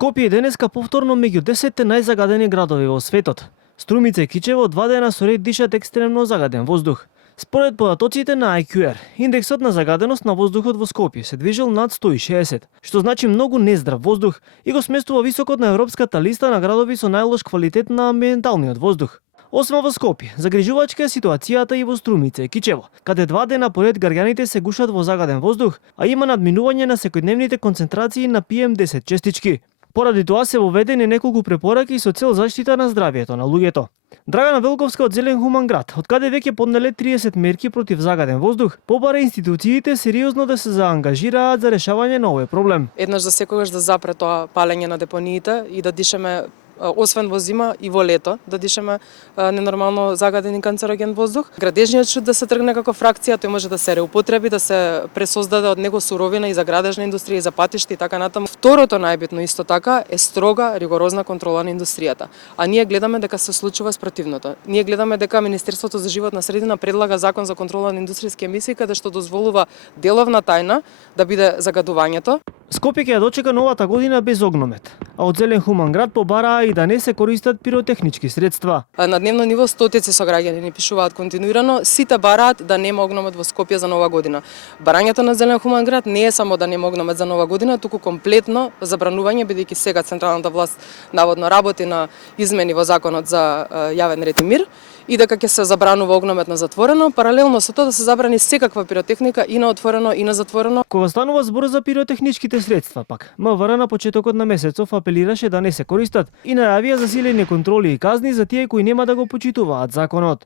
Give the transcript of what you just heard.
Скопје е денеска повторно меѓу 10 најзагадени градови во светот. Струмица и Кичево 2 дена со ред дишат екстремно загаден воздух. Според податоците на IQR, индексот на загаденост на воздухот во Скопје се движел над 160, што значи многу нездрав воздух и го сместува високо на европската листа на градови со најлош квалитет на амбиенталниот воздух. Освен во Скопје, загрижувачка е ситуацијата и во Струмица и Кичево, каде 2 дена поред граѓаните се гушат во загаден воздух, а има надминување на секојдневните концентрации на PM10 честички. Поради тоа се воведени неколку препораки со цел заштита на здравјето на луѓето. Драгана Велковска од Зелен хуман град, од каде веќе поднеле 30 мерки против загаден воздух, побара институциите сериозно да се заангажираат за решавање на овој проблем. Еднаш за секогаш да запре тоа палење на депониите и да дишеме освен во зима и во лето, да дишеме ненормално загаден и канцероген воздух. Градежниот шут да се тргне како фракција, тој може да се реупотреби, да се пресоздаде од него суровина и за градежна индустрија и за патишта и така натаму. Второто најбитно исто така е строга, ригорозна контрола на индустријата. А ние гледаме дека се случува спротивното. Ние гледаме дека Министерството за животна средина предлага закон за контрола на индустријски емисии каде што дозволува деловна тајна да биде загадувањето. Скопје ќе ја дочека новата година без огномет, а од Зелен хуман град побараа и да не се користат пиротехнички средства. На дневно ниво стотици сограѓани ни пишуваат континуирано, сите бараат да нема огномет во Скопје за нова година. Барањето на Зелен хуман град не е само да нема огномет за нова година, туку комплетно забранување, бидејќи сега централната власт наводно работи на измени во законот за јавен ред и мир и дека ќе се забранува огномет на затворено, паралелно со тоа да се забрани секаква пиротехника и на отворено и на затворено. Кога станува збор за пиротехничките средства пак, МВР на почетокот на месецов апелираше да не се користат и најавија засилени контроли и казни за тие кои нема да го почитуваат законот.